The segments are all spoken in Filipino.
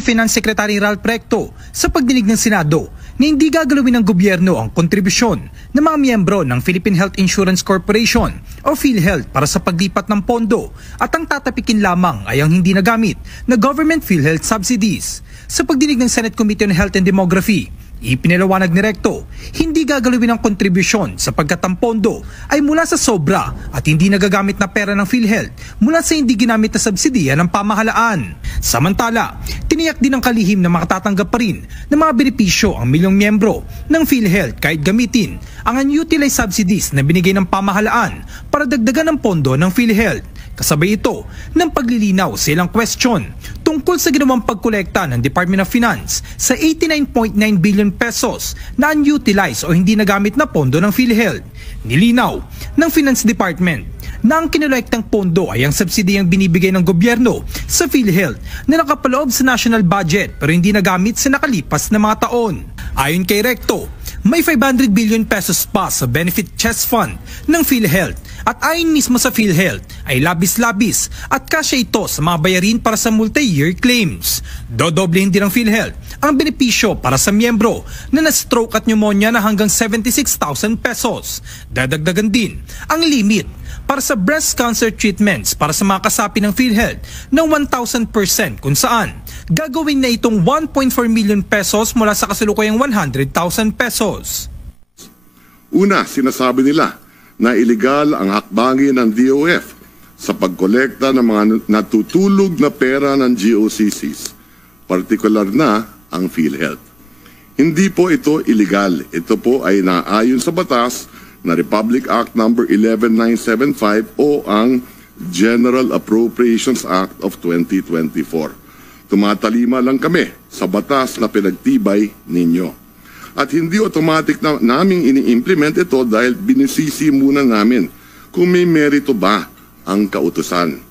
ni Finance Secretary Ralph Recto sa pagdinig ng Senado na hindi gagalawin ng gobyerno ang kontribusyon ng mga miyembro ng Philippine Health Insurance Corporation o PhilHealth para sa paglipat ng pondo at ang tatapikin lamang ay ang hindi nagamit na government PhilHealth subsidies. Sa pagdinig ng Senate Committee on Health and Demography, ipinaliwanag ni Recto, hindi gagalawin ang kontribusyon sapagkat ang pondo ay mula sa sobra at hindi nagagamit na pera ng PhilHealth mula sa hindi ginamit na subsidiya ng pamahalaan. Samantala, tiniyak din ng kalihim na makatatanggap pa rin ng mga benepisyo ang milyong miyembro ng PhilHealth kahit gamitin ang unutilized subsidies na binigay ng pamahalaan para dagdagan ang pondo ng PhilHealth. Kasabay ito ng paglilinaw sa ilang question tungkol sa ginawang pagkolekta ng Department of Finance sa 89.9 billion pesos na unutilized o hindi nagamit na pondo ng PhilHealth. Nilinaw ng Finance Department na ang kinulektang pondo ay ang subsidiyang binibigay ng gobyerno sa PhilHealth na nakapaloob sa national budget pero hindi nagamit sa nakalipas na mga taon. Ayon kay Recto, may 500 billion pesos pa sa benefit chest fund ng PhilHealth at ayon mismo sa PhilHealth ay labis-labis at kasya ito sa mga bayarin para sa multi-year claims. Dodoblehin din ng PhilHealth ang benepisyo para sa miyembro na na-stroke at pneumonia na hanggang 76,000 pesos. Dadagdagan din ang limit para sa breast cancer treatments para sa mga kasapi ng PhilHealth ng 1,000% kung saan gagawin na itong 1.4 million pesos mula sa kasalukuyang 100,000 pesos. Una, sinasabi nila na iligal ang hakbangin ng DOF sa pagkolekta ng mga natutulog na pera ng GOCCs, partikular na ang PhilHealth. Hindi po ito iligal. Ito po ay naayon sa batas na Republic Act No. 11975 o ang General Appropriations Act of 2024. Tumatalima lang kami sa batas na pinagtibay ninyo. At hindi automatic na naming ini-implement ito dahil binisisi muna namin kung may merito ba ang kautusan.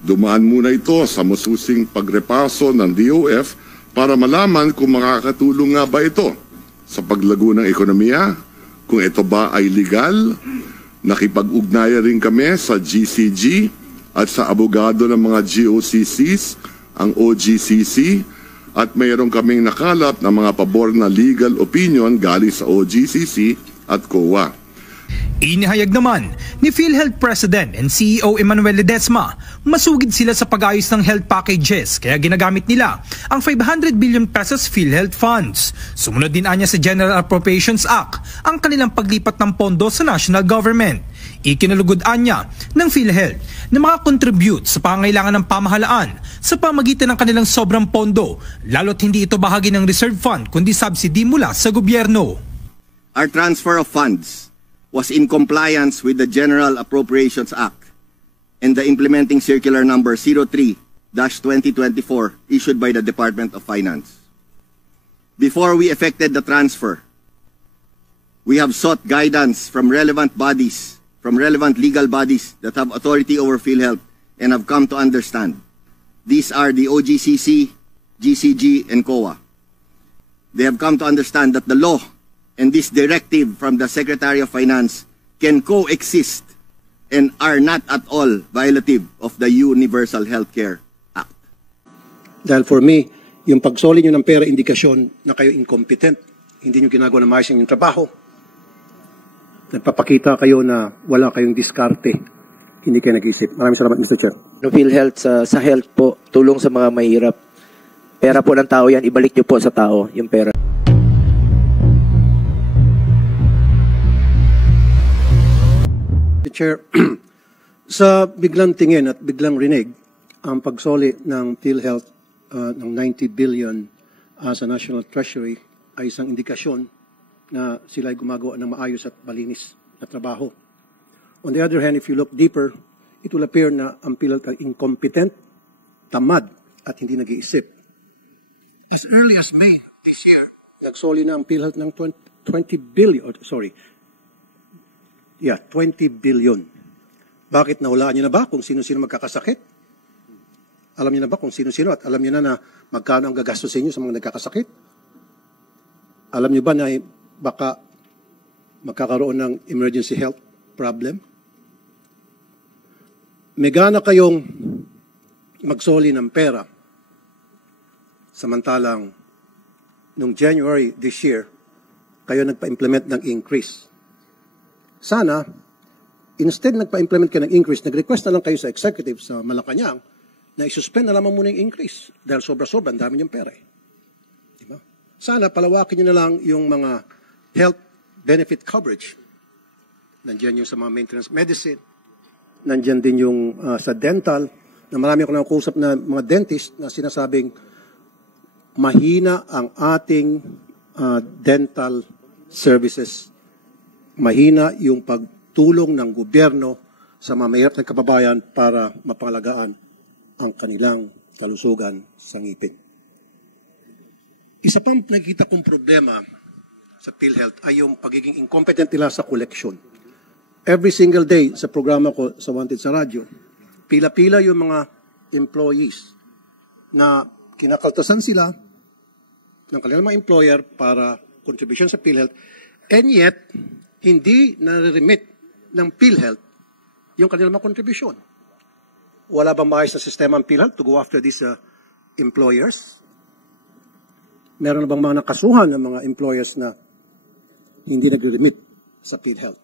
Dumaan muna ito sa masusing pagrepaso ng DOF para malaman kung makakatulong nga ba ito sa paglago ng ekonomiya, kung ito ba ay legal. Nakipag-ugnayan rin kami sa GCG at sa abogado ng mga GOCCs, ang OGCC, at mayroon kaming nakalap na mga pabor na legal opinion galing sa OGCC at COA. Inihayag naman ni PhilHealth President and CEO Emmanuel Ledesma, masugid sila sa pag-ayos ng health packages kaya ginagamit nila ang 500 billion pesos PhilHealth funds. Sumunod din anya sa General Appropriations Act ang kanilang paglipat ng pondo sa national government. Ikinalugod anya ng PhilHealth na makakontribute sa pangangailangan ng pamahalaan sa pamagitan ng kanilang sobrang pondo, lalo't hindi ito bahagi ng reserve fund kundi subsidy mula sa gobyerno. Our transfer of funds was in compliance with the General Appropriations Act and the implementing circular number 03-2024 issued by the Department of Finance. Before we effected the transfer, we have sought guidance from relevant bodies, from relevant legal bodies that have authority over PhilHealth and have come to understand. These are the OGCC, GCG, and COA. They have come to understand that the law and this directive from the Secretary of Finance can coexist and are not at all violative of the Universal Healthcare Act. Dahil for me, yung pagsoli nyo ng pera, indikasyon na kayo incompetent, hindi nyo ginagawa na maayos yung trabaho. Nagpapakita kayo na wala kayong diskarte, hindi kayo nag-isip. Maraming salamat, Mr. Chair. No, PhilHealth, sa health po, tulong sa mga mahirap. Pera po ng tao yan, ibalik nyo po sa tao yung pera. Chair, sa biglang tingin at biglang rinig, ang pagsoli ng PhilHealth ng 90 billion sa National Treasury ay isang indikasyon na sila ay gumagawa ng maayos at malinis na trabaho. On the other hand, if you look deeper, it will appear na ang PhilHealth ay incompetent, tamad, at hindi nag-iisip. As early as May this year, nagsoli na ang PhilHealth ng 20 billion, 20 billion. Bakit nahulaan niyo na ba kung sino-sino magkakasakit? Alam niyo na ba kung sino-sino at alam niyo na magkano ang gagastusin niyo sa mga nagkakasakit? Alam niyo ba na baka magkakaroon ng emergency health problem? May gana kayong magsoli ng pera Samantalang, nung January this year, kayo nagpa-implement ng increase. Sana, instead nagpa-implement kayo ng increase, nag-request na lang kayo sa executive sa Malacanang na isuspend na lamang muna yung increase dahil sobra-sobra, ang dami niyong pera eh. Diba? Sana palawakin niyo na lang yung mga health benefit coverage. Nandiyan yung sa mga maintenance medicine, nandiyan din yung sa dental, na marami ako nakakusap na mga dentist na sinasabing mahina ang ating dental services. Mahina yung pagtulong ng gobyerno sa mga mahirap na kababayan para mapangalagaan ang kanilang kalusugan sa ngipin. Isa pang nakikita kong problema sa PhilHealth ay yung pagiging incompetent nila sa collection. Every single day sa programa ko sa Wanted sa radyo, pila-pila yung mga employees na kinakaltasan sila ng kanilang mga employer para contribution sa PhilHealth, and yet, hindi na-remit ng PhilHealth yung kanilang mga contribution. Wala bang maayos na sistema ang PhilHealth to go after these employers? Meron na bang mga nakasuhan ng mga employers na hindi nag-remit sa PhilHealth?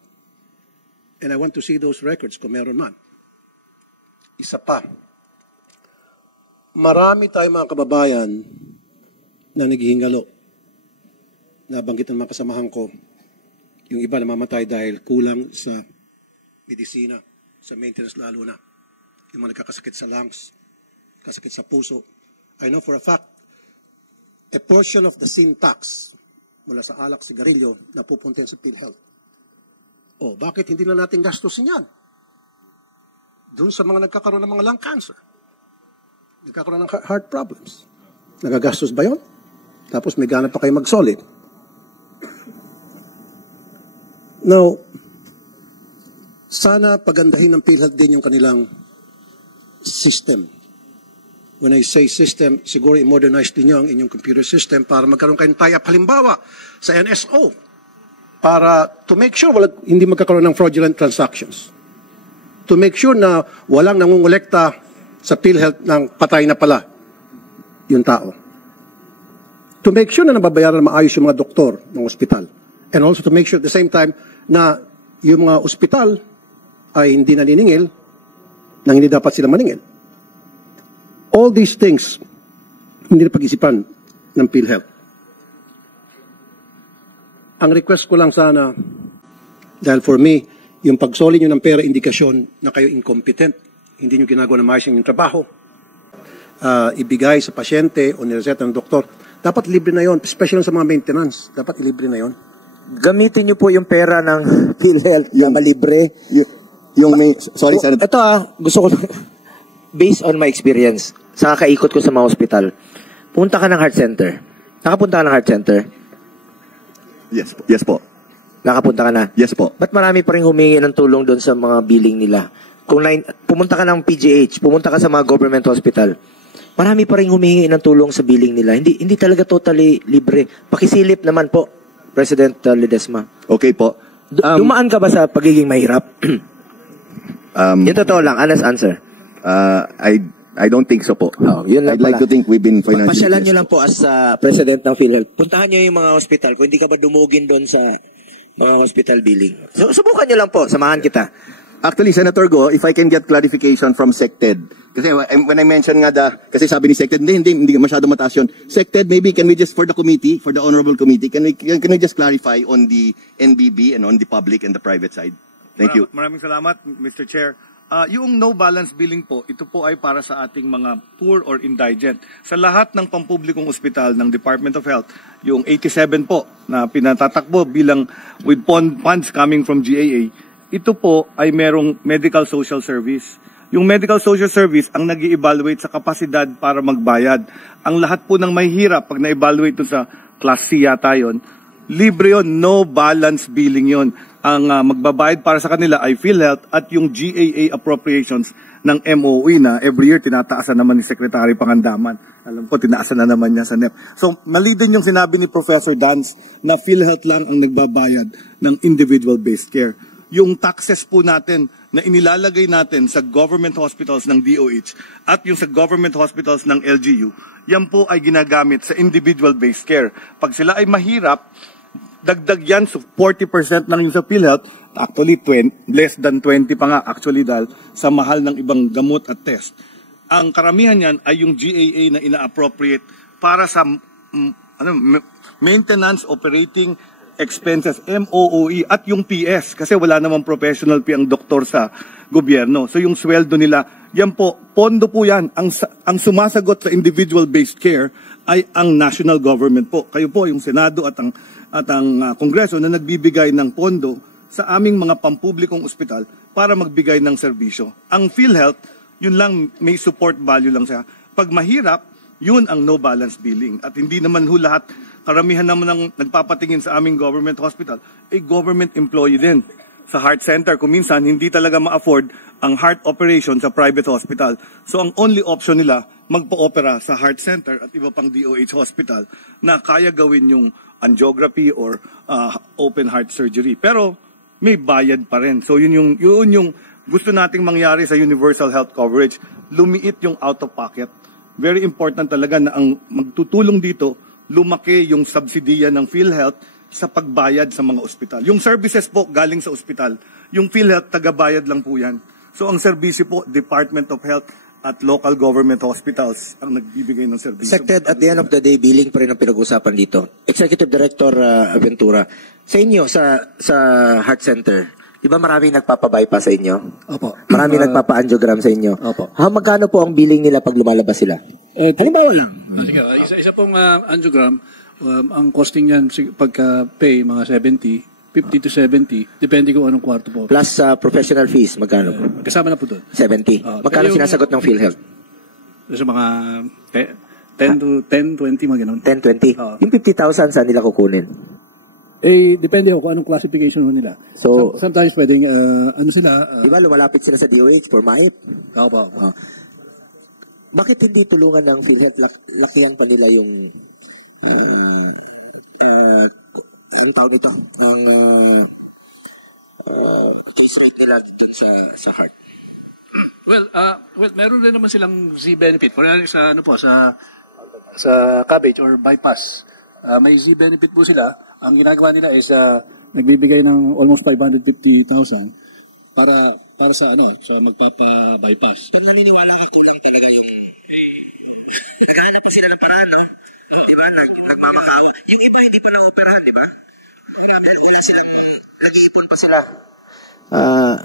And I want to see those records kung meron man. Isa pa, marami tayong mga kababayan na naghihingalo. Nabanggit ng mga kasamahan ko, yung iba namamatay dahil kulang sa medisina, sa maintenance lalo na. Yung mga nagkakasakit sa lungs, kasakit sa puso. I know for a fact, a portion of the sin tax mula sa alak, sigarilyo, na pupunta sa PhilHealth. O, bakit hindi na natin gastusin yan? Doon sa mga nagkakaroon ng mga lung cancer, nagkakaroon ng heart problems. Nagagastos ba yun? Tapos may gana pa kayo mag-solid. Now, sana pagandahin ng PhilHealth din yung kanilang system. When I say system, siguro i-modernize din nyo ang inyong computer system para magkaroon kayong tie-up halimbawa sa NSO para to make sure hindi magkakaroon ng fraudulent transactions. To make sure na walang nangungulekta sa PhilHealth ng patay na pala yung tao. To make sure na nababayaran na maayos yung mga doktor ng ospital. And also to make sure at the same time na yung mga ospital ay hindi naniningil nang hindi dapat sila maningil. All these things hindi na pag-isipan ng PhilHealth. Ang request ko lang sana, dahil for me, yung pagsoli nyo ng pera, indikasyon na kayo incompetent, hindi nyo ginagawa na maayos yung trabaho, ibigay sa pasyente o nireseta ng doktor, dapat libre na yon, especially sa mga maintenance, dapat ilibre na yon. Gamitin niyo po yung pera ng PhilHealth na malibre. Sorry, Senator. Ito gusto ko, based on my experience, sa kakaikot ko sa mga hospital, punta ka ng heart center. Nakapunta ka ng heart center? Yes po. Nakapunta ka na? Yes po. Ba't marami pa rin humingi ng tulong doon sa mga billing nila? Kung pumunta ka ng PGH, pumunta ka sa mga government hospital, marami pa rin humingi ng tulong sa billing nila. Hindi talaga totally libre. Pakisilip naman po, President Ledesma. Okay po. Dumaan ka ba sa pagiging mahirap? Yung totoo lang, honest answer. I don't think so po. Yun lang I'd like to think we've been financially... Pasyalan nyo lang po as President ng PhilHealth. Puntahan nyo yung mga hospital. Kung hindi ka ba dumugin doon sa mga hospital billing. So, subukan nyo lang po. Samahan kita. Actually, Senator Go, if I can get clarification from SecTed. Kasi when I mentioned nga kasi sabi ni SecTed, hindi masyado mataas yun. SecTed, maybe can we just, for the committee, for the honorable committee, can we just clarify on the NBB and on the public and the private side? Thank you. Maraming salamat, Mr. Chair. Yung no balance billing po, ito po ay para sa ating mga poor or indigent. Sa lahat ng pampublikong ospital ng Department of Health, yung 87 po na pinatatakbo bilang with funds coming from GAA, ito po ay merong medical social service. Yung medical social service ang nag-i-evaluate sa kapasidad para magbayad. Ang lahat po ng may hirap, pag na-evaluate ito sa Class C yata yun, libre yun, no balance billing yun. Ang magbabayad para sa kanila ay PhilHealth at yung GAA appropriations ng MOE na every year tinataasan naman ni Secretary Pangandaman. Alam ko, tinaasan na naman niya sa NEP. So, mali din yung sinabi ni Professor Dance na PhilHealth lang ang nagbabayad ng individual-based care. yung taxes po natin na inilalagay natin sa government hospitals ng DOH at yung sa government hospitals ng LGU, yan po ay ginagamit sa individual-based care. Pag sila ay mahirap, dagdag yan, so 40% lang yung sa PhilHealth, actually less than 20 pa nga actually dahil sa mahal ng ibang gamot at test. Ang karamihan yan ay yung GAA na ina-appropriate para sa maintenance operating expenses, MOOE, at yung PS, kasi wala namang professional fee ang doktor sa gobyerno. So yung sweldo nila, yan po, pondo po yan. Ang sumasagot sa individual-based care ay ang national government po. Kayo po, yung Senado at ang Kongreso na nagbibigay ng pondo sa aming mga pampublikong ospital para magbigay ng serbisyo. Ang PhilHealth, yun lang, may support value lang siya. Pag mahirap, yun ang no balance billing. At hindi naman lahat, karamihan naman ng nagpapatingin sa aming government hospital, government employee din sa heart center. Kung minsan, hindi talaga ma-afford ang heart operation sa private hospital. So ang only option nila, magpa-opera sa heart center at iba pang DOH hospital na kaya gawin yung angiography or open heart surgery. Pero may bayad pa rin. So yun yung gusto nating mangyari sa universal health coverage. Lumiit yung out-of-pocket. Very important talaga na ang magtutulong dito, lumaki yung subsidiya ng PhilHealth sa pagbayad sa mga ospital. Yung services po galing sa ospital. Yung PhilHealth, tagabayad lang po yan. So ang serbisyo po, Department of Health at local government hospitals ang nagbibigay ng serbisyo. Secretary, at the end of the day, billing pa rin ang pinag-usapan dito. Executive Director Aventura, sa inyo, sa heart center, di ba maraming nagpapabypass sa inyo? Opo. Maraming nagpapa-angiogram sa inyo? Opo. Magkano po ang billing nila pag lumalabas sila? Halimbawa lang. Sige, isa pong angiogram, ang costing yan pagka-pay, mga 50 to 70, depende kung anong kwarto po. Plus professional fees, magkano po? Kasama na po doon. 70. Magkano sinasagot ng PhilHealth? Sa mga 10, 20, mga ganun. 10, 20? Yung 50,000, saan nila kukunin? Depende kung anong classification nila. So sometimes pwedeng, di ba lumalapit sila sa DOH for MAIP? Opo. Bakit hindi tulungan ng PhilHealth, lakihan pa nila yung ang tawag ito, ang case rate nila dun sa heart? Well, meron rin naman silang Z-benefit. For sa cabbage or bypass. May Z-benefit po sila. Ang ginagawa nila is nagbibigay ng almost 550,000 para sa sa magpapa-bypass. Pag naniniwala ka tulong talaga yung naghahanap pa sila ng paraan, no? Di ba? Nagmamakawa. Yung iba hindi pa na-operahan, di ba? Meron silang nag-iipon pa sila.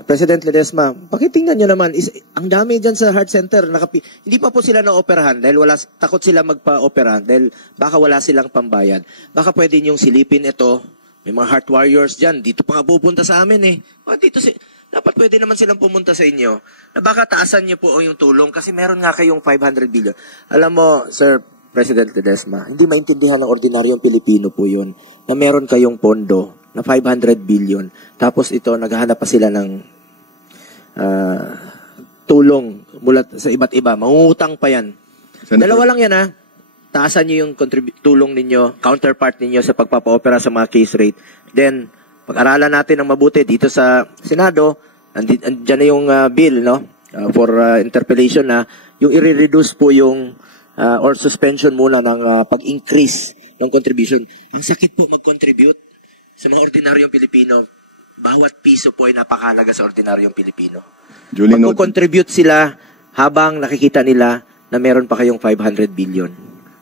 President Ledesma, pakitingnan nyo naman, ang dami dyan sa heart center, hindi pa po sila na-operahan dahil takot sila magpa-operahan dahil baka wala silang pambayad. Baka pwede nyong silipin ito, may mga heart warriors dyan, dito pa nga pupunta sa amin dapat pwede naman silang pumunta sa inyo na baka taasan nyo po yung tulong kasi meron nga kayong 500 billion. Alam mo, Sir President Ledesma, hindi maintindihan ng ordinaryong Pilipino po yun na meron kayong pondo na 500 billion. Tapos ito, naghahanap pa sila ng tulong mula sa iba't iba. Mangungutang pa yan. Senator, dalawa lang yan Taasan nyo yung tulong ninyo, counterpart ninyo sa pagpapa-opera sa mga case rate. Then, pag-aralan natin ng mabuti dito sa Senado, andyan na yung bill, for interpellation na yung i-reduce po yung or suspension muna ng pag-increase ng contribution. Ang sakit po mag-contribute sa mga ordinaryong Pilipino. Bawat piso po ay napakahalaga sa ordinaryong Pilipino. Mag-contribute sila habang nakikita nila na meron pa kayong 500 billion.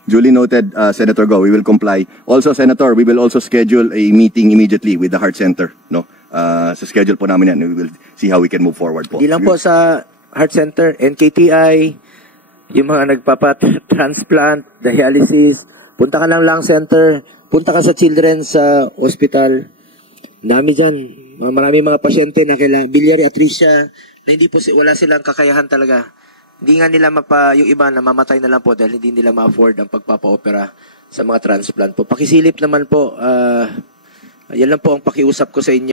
Duly noted, Senator Go. We will comply. Also, Senator, we will also schedule a meeting immediately with the Heart Center. Sa schedule po namin yan. We will see how we can move forward po. Hindi lang po sa Heart Center, NKTI, yung mga nagpapa-transplant, dialysis, punta ka ng lung center, punta ka sa children's hospital. Dami dyan. Marami mga pasyente na biliary atresia na wala silang kakayahan talaga. Hindi nga nila yung iba namamatay na lang po dahil hindi nila ma-afford ang pagpapa-opera sa mga transplant po. Pakisilip naman po, yan lang po ang pakiusap ko sa inyo.